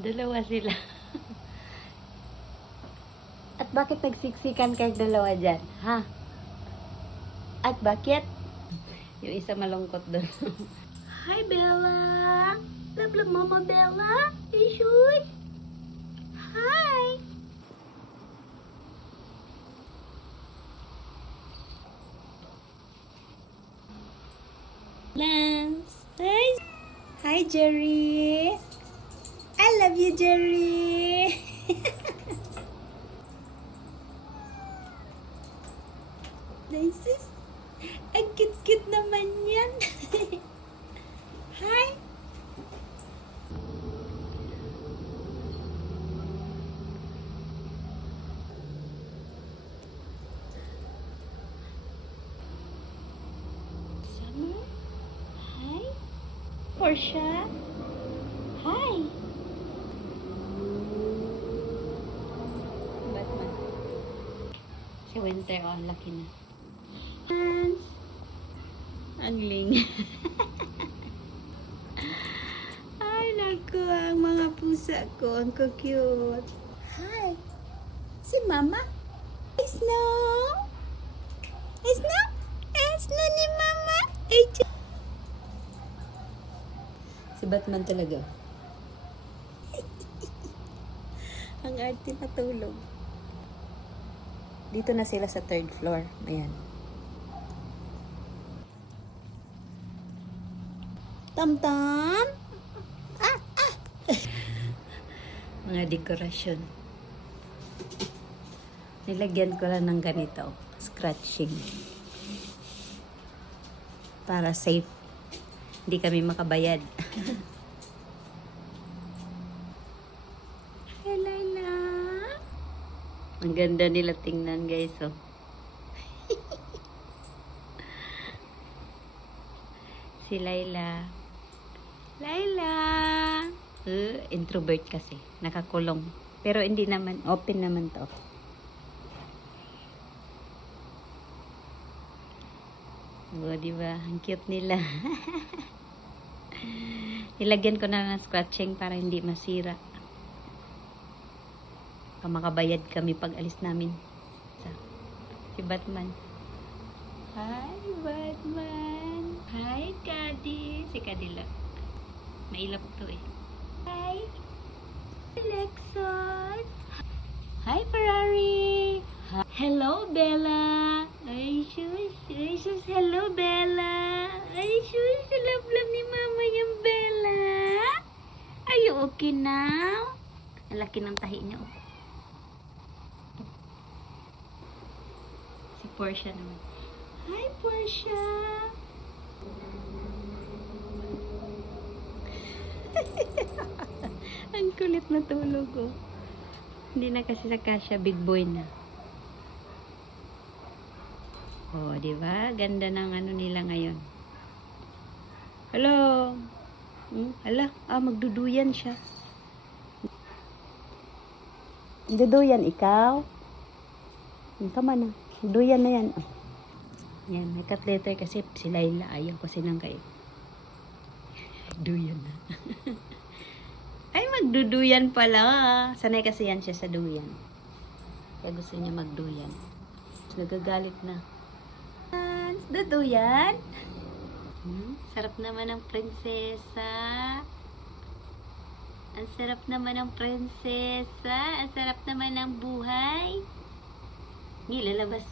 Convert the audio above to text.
Dalawa sila. At bakit nagsiksikan kayong dalawa dyan? Ha? At bakit? Yung isa malungkot doon. Hi, Bella! Love, love, Mama Bella! Ishuy! Hi! Lance! Hi! Hi, Jerry! I love you, Jerry! Nice. Ang cute-cute naman yan. Hi! Summer? Hi? Portia? Hi! Batman. Si Winter, oh, laki na. Angling. Ay, naku, ang mga pusa ko. Ang cute. Hi. Si Mama. Snow. Snow. Snow ni Mama. Si Batman talaga. Ang arte matulog. Dito na sila sa 3rd floor. Ayan. Tam-tam! Mga dekorasyon. Nilagyan ko lang ng ganito. Scratching. Para safe. Hindi kami makabayad. Hi, Laila! Ang ganda nila tingnan, guys. Oh. Si Laila. Laila! Introvert kasi. Nakakulong. Pero hindi naman. Open naman to. O, diba? Ang cute nila. Ilagyan ko na ng scratching para hindi masira. Makabayad kami pag alis namin. Si Batman. Hi, Batman! Hi, Caddy! Si Caddy lang. Mailap to eh. Hi! Lexus! Hi, Ferrari! Hi. Hello, Bella! Ay, shush! Ay, shush! Hello, Bella! Ay, shush! Love-love ni Mama yung Bella! Are you okay now? Ang laki ng tahi niya. Oh. Si Portia naman. Hi, Portia! Ang kulit na tulog ko. Hindi na kasi sa kasya, big boy na. Oh, di ba? Ganda ng ano nila ngayon. Hello. Hala, magduduyan siya. Duduyan ikaw? Tama na. Duyan na yan. Oh. Yan, may cut letter kasi si Laila ayaw kasi nang kayo. Duyan na. Ay, magduduyan pala. Sanay kasi yan siya sa duyan. Kaya gusto niya magduyan. Nagagalit na. Duduyan? Sarap naman ng prinsesa. Ang sarap naman ng prinsesa. Ang sarap naman ng buhay. Hindi, lalabas.